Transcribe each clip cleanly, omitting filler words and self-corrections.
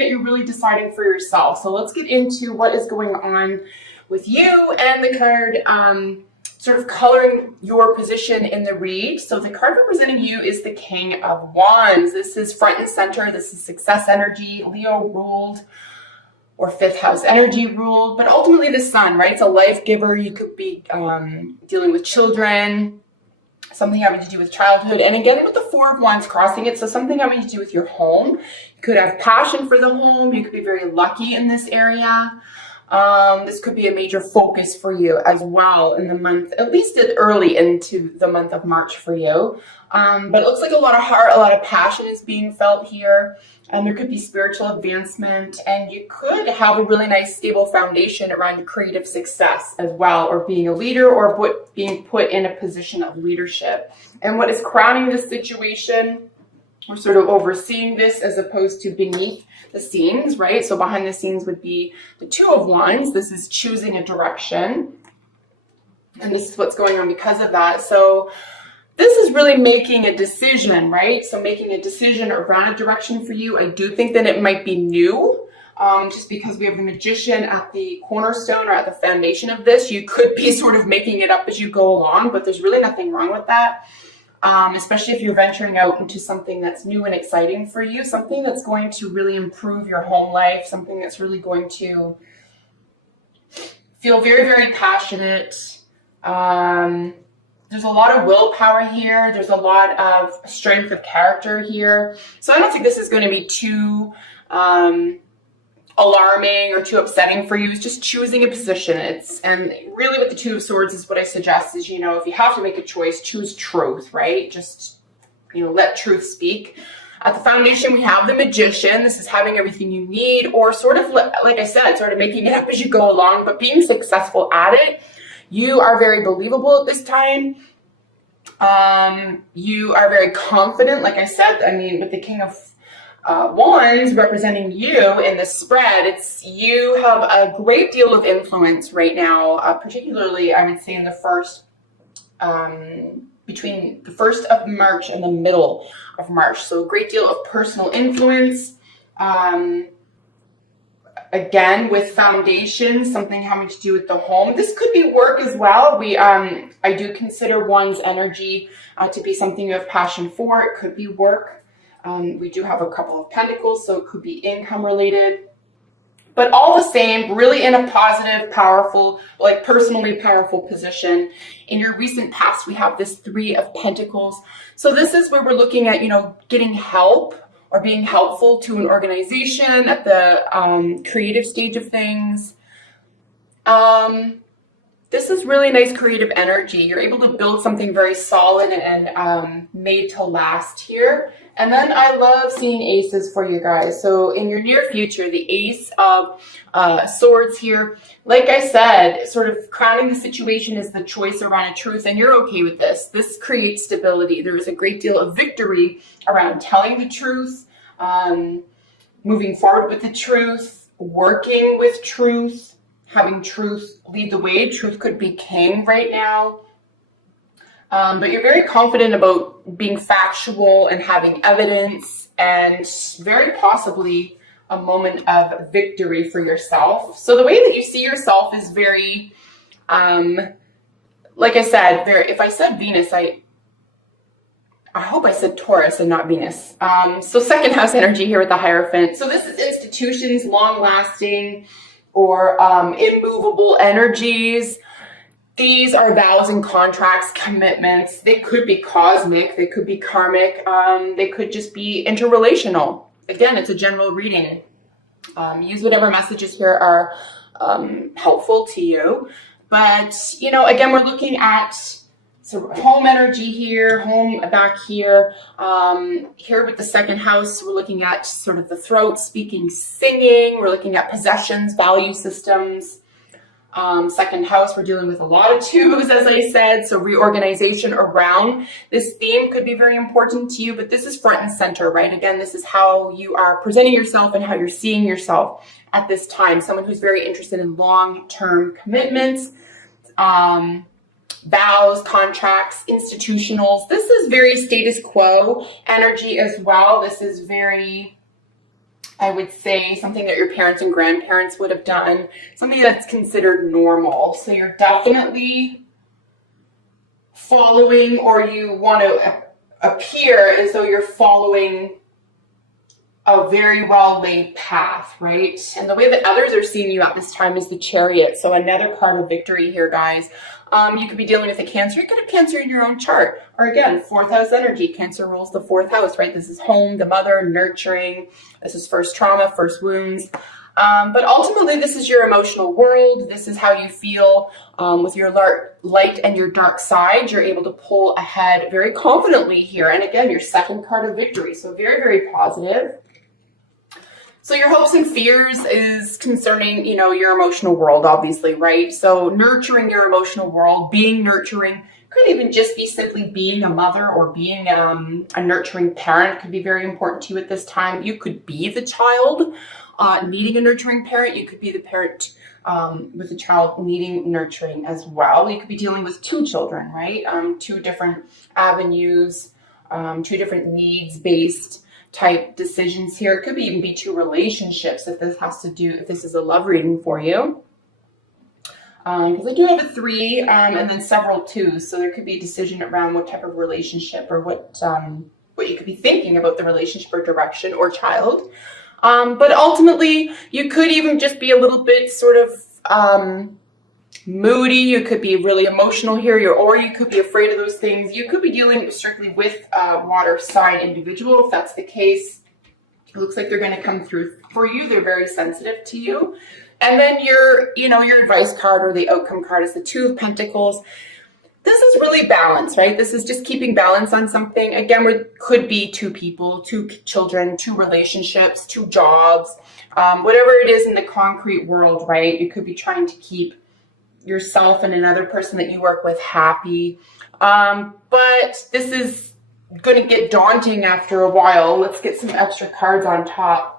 that you're really deciding for yourself. So let's get into what is going on with you and the card sort of coloring your position in the read. So the card representing you is the King of Wands. This is front and center. This is success energy, Leo ruled, or fifth house energy ruled, but ultimately the sun, right? It's a life giver. You could be dealing with children, something having to do with childhood. And again, with the Four of Wands crossing it, so something having to do with your home. You could have passion for the home. You could be very lucky in this area. This could be a major focus for you as well in the month, at least early into the month of March for you. But it looks like a lot of heart, a lot of passion is being felt here. And there could be spiritual advancement, and you could have a really nice stable foundation around your creative success as well, or being a leader, or being put in a position of leadership. And what is crowning this situation, we're sort of overseeing this as opposed to beneath the scenes, right? So behind the scenes would be the Two of Wands. This is choosing a direction, and this is what's going on because of that. So this is really making a decision, right? So making a decision around a direction for you. I do think that it might be new, just because we have the Magician at the cornerstone or at the foundation of this. You could be sort of making it up as you go along, but there's really nothing wrong with that. Especially if you're venturing out into something that's new and exciting for you, something that's going to really improve your home life, something that's really going to feel very, very passionate. There's a lot of willpower here. There's a lot of strength of character here. So I don't think this is going to be too alarming or too upsetting for you. It's just choosing a position. And really with the Two of Swords is what I suggest is, you know, if you have to make a choice, choose truth, right? Just, you know, let truth speak. At the foundation, we have the Magician. This is having everything you need, or sort of, like I said, sort of making it up as you go along, but being successful at it. You are very believable at this time. You are very confident, like I said. I mean, with the King of Wands representing you in the spread, you have a great deal of influence right now, particularly, I would say, in the first, between the 1st of March and the middle of March. So a great deal of personal influence. Again, with foundation, something having to do with the home. This could be work as well. I do consider one's energy to be something you have passion for. It could be work. We do have a couple of pentacles, so it could be income related. But all the same, really in a positive, powerful, like personally powerful position. In your recent past, we have this Three of Pentacles. So this is where we're looking at, you know, getting help or being helpful to an organization at the creative stage of things. This is really nice creative energy. You're able to build something very solid and made to last here. And then I love seeing aces for you guys. So in your near future, the Ace of Swords here, like I said, sort of crowning the situation is the choice around a truth, and you're okay with this. This creates stability. There is a great deal of victory around telling the truth, moving forward with the truth, working with truth, having truth lead the way. Truth could be king right now. But you're very confident about being factual and having evidence, and very possibly a moment of victory for yourself. So the way that you see yourself is very, like I said, if I said Venus, I hope I said Taurus and not Venus. So second house energy here with the Hierophant. So this is institutions, long-lasting or immovable energies. These are vows and contracts, commitments. They could be cosmic, they could be karmic, they could just be interrelational. Again, it's a general reading. Use whatever messages here are helpful to you. But, you know, again, we're looking at sort of home energy here, home back here. Here with the second house, we're looking at sort of the throat, speaking, singing. We're looking at possessions, value systems. Second house, we're dealing with a lot of twos, as I said, so reorganization around this theme could be very important to you, but this is front and center, right? Again, this is how you are presenting yourself and how you're seeing yourself at this time. Someone who's very interested in long-term commitments, vows, contracts, institutionals. This is very status quo energy as well. This is very I would say something that your parents and grandparents would have done, something that's considered normal. So you're definitely following, or you want to appear as though you're following a very well laid path, right? And the way that others are seeing you at this time is the Chariot. So another card of victory here, guys. You could be dealing with a Cancer. You could have Cancer in your own chart. Or again, fourth house energy. Cancer rules the fourth house, right? This is home, the mother, nurturing. This is first trauma, first wounds. But ultimately, this is your emotional world. This is how you feel with your light and your dark side. You're able to pull ahead very confidently here. And again, your second card of victory. So very, very positive. So your hopes and fears is concerning, you know, your emotional world, obviously, right? So nurturing your emotional world, being nurturing, could even just be simply being a mother or being a nurturing parent could be very important to you at this time. You could be the child needing a nurturing parent. You could be the parent with a child needing nurturing as well. You could be dealing with two children, right? Two different avenues, two different needs-based type decisions here. It could even be two relationships if this is a love reading for you. Because I do have a 3 and then several 2s, so there could be a decision around what type of relationship or what you could be thinking about the relationship or direction or child. But ultimately, you could even just be a little bit sort of moody. You could be really emotional here, or you could be afraid of those things. You could be dealing strictly with a water sign individual. If that's the case, it looks like they're going to come through for you. They're very sensitive to you. And then your advice card or the outcome card is the 2 of Pentacles. This is really balance, right? This is just keeping balance on something. Again, it could be 2 people, 2 children, 2 relationships, 2 jobs, whatever it is in the concrete world, right? You could be trying to keep yourself and another person that you work with happy. But this is going to get daunting after a while. Let's get some extra cards on top.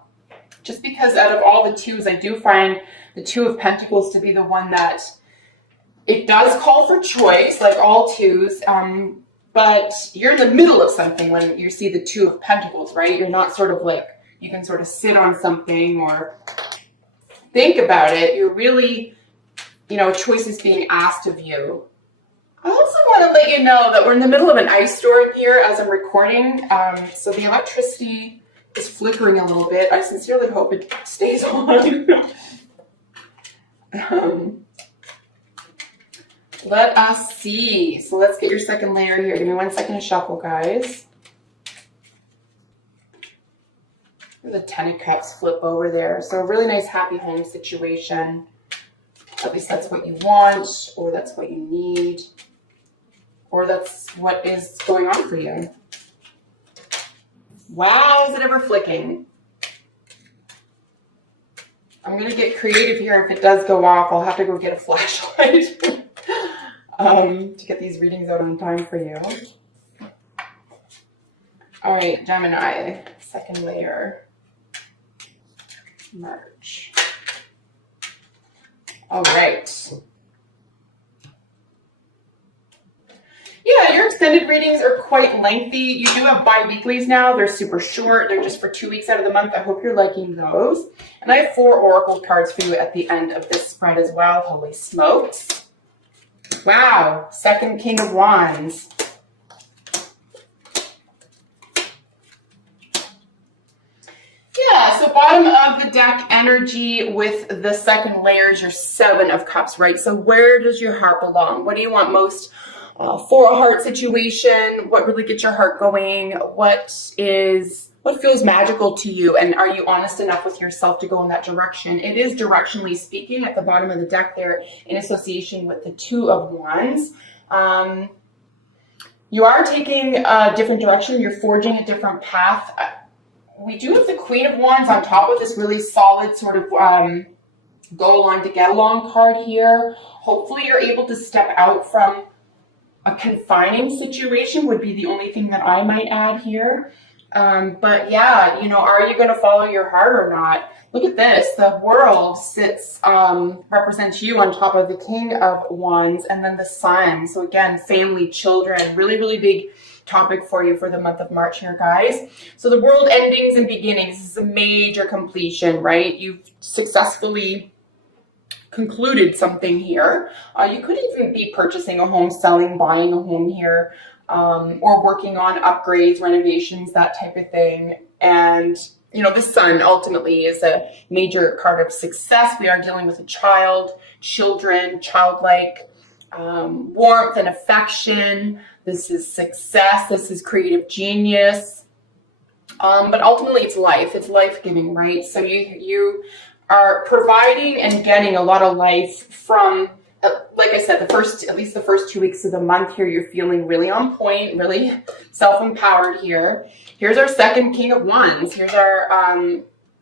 Just because out of all the 2s, I do find the 2 of Pentacles to be the one that it does call for choice, like all 2s, but you're in the middle of something when you see the 2 of Pentacles, right? You're not sort of like, you can sort of sit on something or think about it. You're really, choices being asked of you. I also want to let you know that we're in the middle of an ice storm here as I'm recording, so the electricity is flickering a little bit. I sincerely hope it stays on. Let us see. So let's get your second layer here. Give me 1 second to shuffle, guys. The 10 of Cups flip over there. So a really nice happy home situation. At least that's what you want, or that's what you need, or that's what is going on for you. Wow, is it ever flicking? I'm going to get creative here. If it does go off, I'll have to go get a flashlight to get these readings out on time for you. All right, Gemini, second layer. Merge. All right. Yeah, your extended readings are quite lengthy. You do have bi-weeklies now. They're super short. They're just for 2 weeks out of the month. I hope you're liking those. And I have 4 oracle cards for you at the end of this spread as well. Holy smokes. Wow. Second King of Wands. Yeah, so bottom of the deck energy with the second layer is your 7 of Cups, right? So where does your heart belong? What do you want most for a heart situation? What really gets your heart going? What feels magical to you? And are you honest enough with yourself to go in that direction? It is directionally speaking at the bottom of the deck there in association with the 2 of Wands. You are taking a different direction. You're forging a different path. We do have the Queen of Wands on top of this really solid sort of go along to get along card here. Hopefully you're able to step out from a confining situation would be the only thing that I might add here. But yeah, are you going to follow your heart or not? Look at this. The World represents you on top of the King of Wands and then the Sun. So again, family, children, really, really big topic for you for the month of March here, guys. So the world endings and beginnings. This is a major completion, right? You've successfully concluded something here. You could even be purchasing a home, selling, buying a home here, or working on upgrades, renovations, that type of thing. And you know, the sun ultimately is a major card of success. We are dealing with a child, children, childlike warmth and affection. This is success. This is creative genius. But ultimately, it's life. It's life-giving, right? So you are providing and getting a lot of life from, like I said, at least the first 2 weeks of the month here, you're feeling really on point, really self-empowered here. Here's our second King of Wands. Here's our,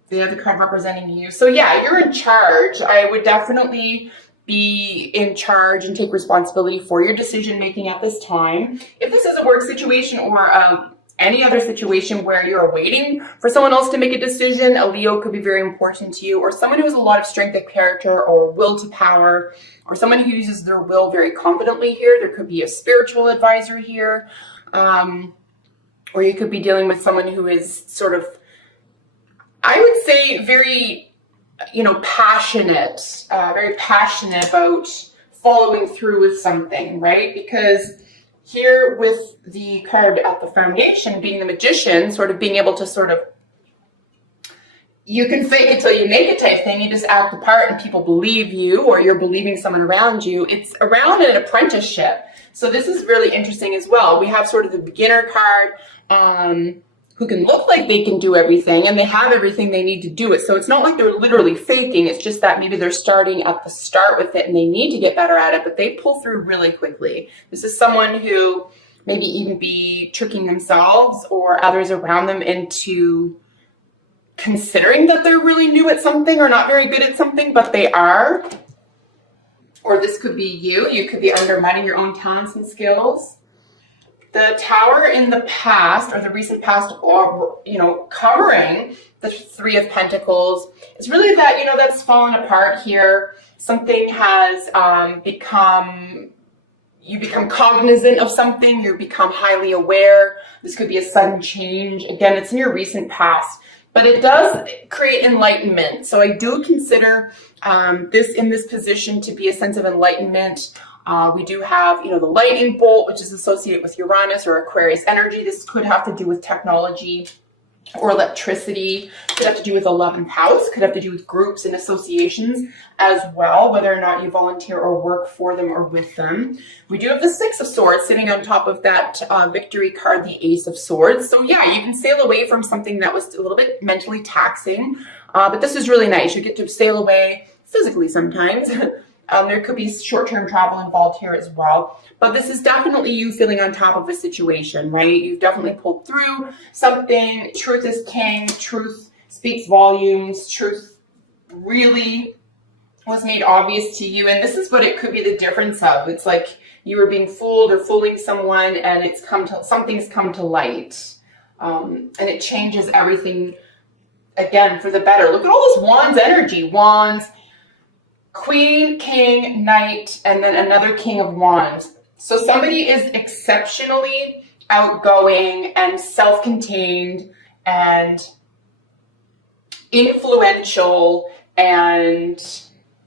the other card representing you. So yeah, you're in charge. I would definitely be in charge and take responsibility for your decision-making at this time. If this is a work situation or any other situation where you're waiting for someone else to make a decision, a Leo could be very important to you, or someone who has a lot of strength of character or will to power, or someone who uses their will very confidently here. There could be a spiritual advisor here, or you could be dealing with someone who is sort of, I would say, very, you know, passionate, very passionate about following through with something, right? Because here with the card at the foundation being the Magician, sort of being able to sort of, you can fake it till you make it type thing. You just act the part and people believe you, or you're believing someone around you. It's around an apprenticeship. So this is really interesting as well. We have sort of the beginner card, who can look like they can do everything and they have everything they need to do it. So it's not like they're literally faking. It's just that maybe they're starting at the start with it and they need to get better at it, but they pull through really quickly. This is someone who maybe even be tricking themselves or others around them into considering that they're really new at something or not very good at something, but they are. Or this could be you. You could be undermining your own talents and skills. The Tower in the past, or the recent past, or, you know, covering the Three of Pentacles, it's really that, you know, that's fallen apart here. Something has you become cognizant of something, you become highly aware. This could be a sudden change. Again, it's in your recent past, but it does create enlightenment. So I do consider this in this position to be a sense of enlightenment. We do have, you know, the lightning bolt, which is associated with Uranus or Aquarius energy. This could have to do with technology or electricity. Could have to do with 11th house. Could have to do with groups and associations as well, whether or not you volunteer or work for them or with them. We do have the Six of Swords sitting on top of that victory card, the Ace of Swords. So yeah, you can sail away from something that was a little bit mentally taxing, but this is really nice. You get to sail away physically sometimes. There could be short-term travel involved here as well. But this is definitely you feeling on top of a situation, right? You've definitely pulled through something. Truth is king. Truth speaks volumes. Truth really was made obvious to you. And this is what it could be the difference of. It's like you were being fooled or fooling someone and something's come to light. And it changes everything, again, for the better. Look at all this Wands energy. Wands, Queen, King, Knight, and then another King of Wands. So somebody is exceptionally outgoing and self-contained and influential and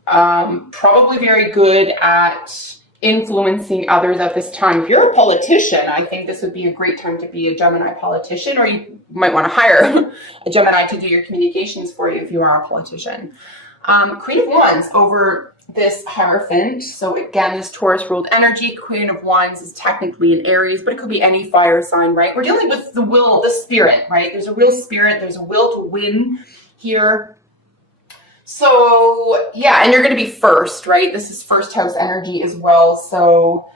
probably very good at influencing others at this time. If you're a politician, I think this would be a great time to be a Gemini politician, or you might want to hire a Gemini to do your communications for you if you are a politician. Queen of Wands over this Hierophant. So again, this Taurus ruled energy. Queen of Wands is technically an Aries, but it could be any fire sign, right? We're dealing with the will, the spirit, right? There's a real spirit. There's a will to win here. So yeah, and you're going to be first, right? This is first house energy as well. So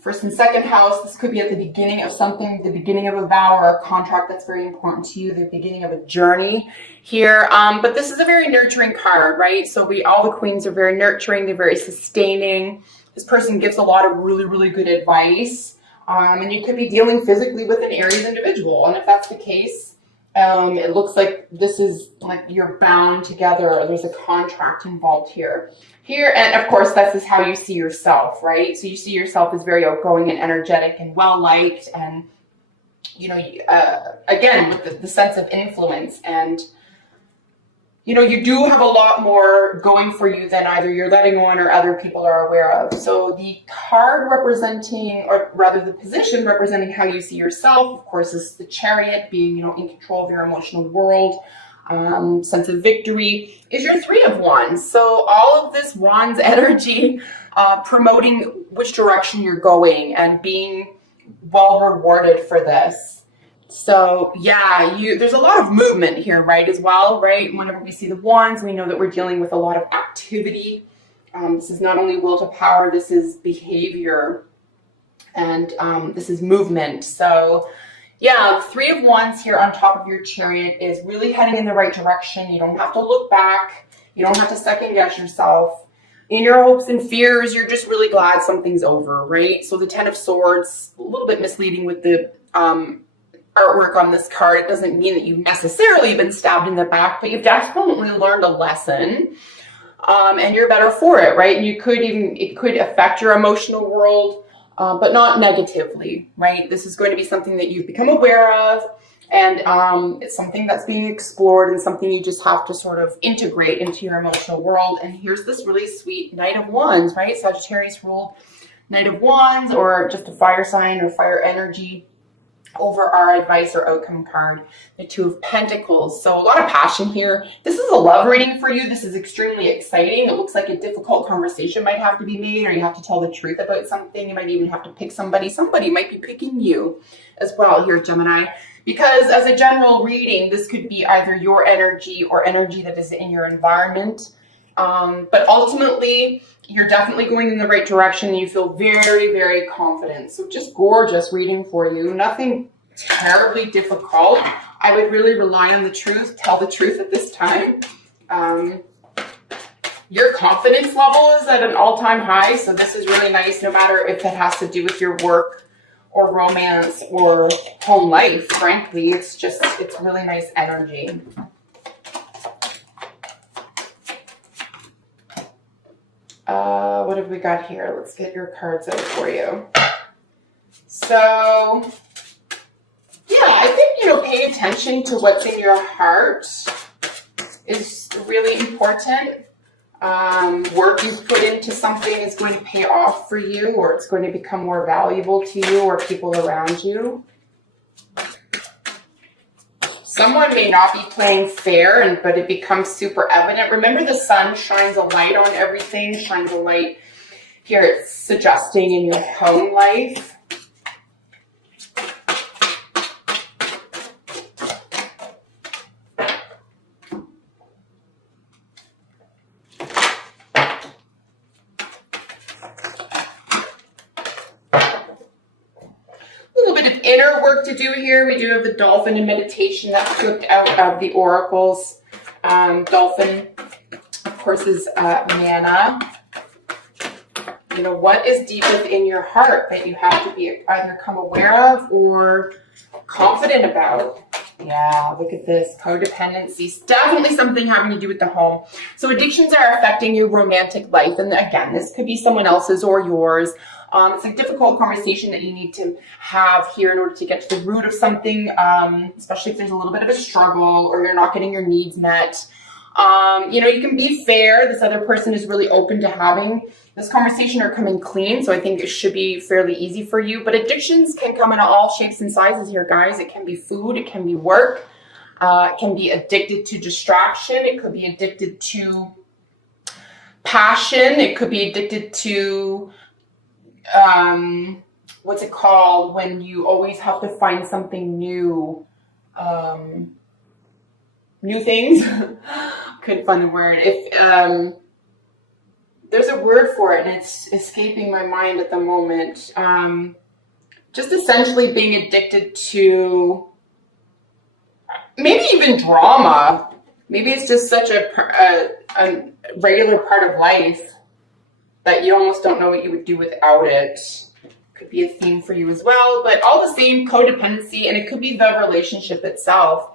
first and second house, this could be at the beginning of something, the beginning of a vow or a contract that's very important to you, the beginning of a journey here. But this is a very nurturing card, right? So all the queens are very nurturing. They're very sustaining. This person gives a lot of really, really good advice. And you could be dealing physically with an Aries individual. And if that's the case, It looks like this is like you're bound together. There's a contract involved here. And of course, this is how you see yourself, right? So you see yourself as very outgoing and energetic and well-liked, and, you know, again, with the sense of influence. And, you know, you do have a lot more going for you than either you're letting on or other people are aware of. So the card representing, or rather the position representing how you see yourself, of course, is the Chariot, being, you know, in control of your emotional world. Sense of victory is your Three of Wands. So all of this Wands energy, promoting which direction you're going and being well rewarded for this. So yeah, there's a lot of movement here, right, as well, right? Whenever we see the Wands, we know that we're dealing with a lot of activity. This is not only will to power, this is behavior, and this is movement. So yeah, Three of Wands here on top of your Chariot is really heading in the right direction. You don't have to look back. You don't have to second guess yourself. In your hopes and fears, you're just really glad something's over, right? So the Ten of Swords, a little bit misleading with the artwork on this card. It doesn't mean that you've necessarily been stabbed in the back, but you've definitely learned a lesson, and you're better for it, right? And it could affect your emotional world, but not negatively, right? This is going to be something that you've become aware of, and it's something that's being explored and something you just have to sort of integrate into your emotional world. And here's this really sweet Knight of Wands, right? Sagittarius ruled Knight of Wands, or just a fire sign or fire energy over our advice or outcome card, the Two of Pentacles. So a lot of passion here. This is a love reading for you. This is extremely exciting. It looks like a difficult conversation might have to be made, or you have to tell the truth about something. You might even have to pick somebody. Somebody might be picking you as well here, Gemini. Because as a general reading, this could be either your energy or energy that is in your environment. But ultimately, you're definitely going in the right direction. You feel very, very confident. So just gorgeous reading for you. Nothing terribly difficult. I would really rely on the truth. Tell the truth at this time. Your confidence level is at an all-time high. So this is really nice, no matter if it has to do with your work or romance or home life. Frankly, it's really nice energy. What have we got here? Let's get your cards out for you. So, yeah, I think, you know, pay attention to what's in your heart is really important. Work you put into something is going to pay off for you, or it's going to become more valuable to you or people around you. Someone may not be playing fair, but it becomes super evident. Remember, the sun shines a light on everything, shines a light here. It's suggesting in your home life. Inner work to do here. We do have the dolphin and meditation that's flipped out of the oracles. Dolphin, of course, is mana. You know, what is deep within your heart that you have to be either come aware of or confident about? Yeah, look at this. Codependency. Definitely something having to do with the home. So addictions are affecting your romantic life. And again, this could be someone else's or yours. It's a difficult conversation that you need to have here in order to get to the root of something, especially if there's a little bit of a struggle or you're not getting your needs met. You know, you can be fair. This other person is really open to having this conversation or coming clean. So I think it should be fairly easy for you. But addictions can come in all shapes and sizes here, guys. It can be food. It can be work. It can be addicted to distraction. It could be addicted to passion. It could be addicted to... what's it called when you always have to find something new? New things. Couldn't find the word. If there's a word for it and it's escaping my mind at the moment. Just essentially being addicted to maybe even drama. Maybe it's just such a regular part of life that you almost don't know what you would do without it. Could be a theme for you as well, but all the same, codependency, and it could be the relationship itself.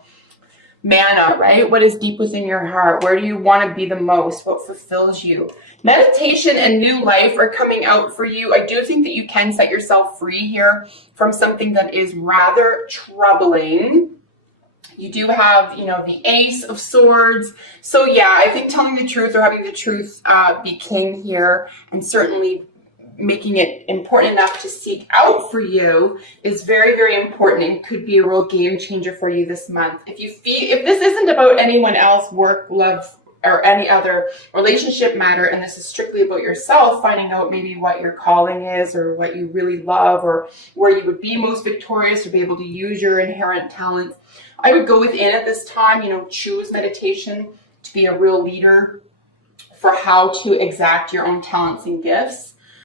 Manna, right? What is deep within your heart? Where do you want to be the most? What fulfills you? Meditation and new life are coming out for you. I do think that you can set yourself free here from something that is rather troubling. You do have, you know, the Ace of Swords. So yeah, I think telling the truth or having the truth be king here, and certainly making it important enough to seek out for you is very, very important and could be a real game changer for you this month. If this isn't about anyone else, work, love, or any other relationship matter, and this is strictly about yourself, finding out maybe what your calling is or what you really love or where you would be most victorious or be able to use your inherent talents, I would go within at this time, you know, choose meditation to be a real leader for how to exact your own talents and gifts.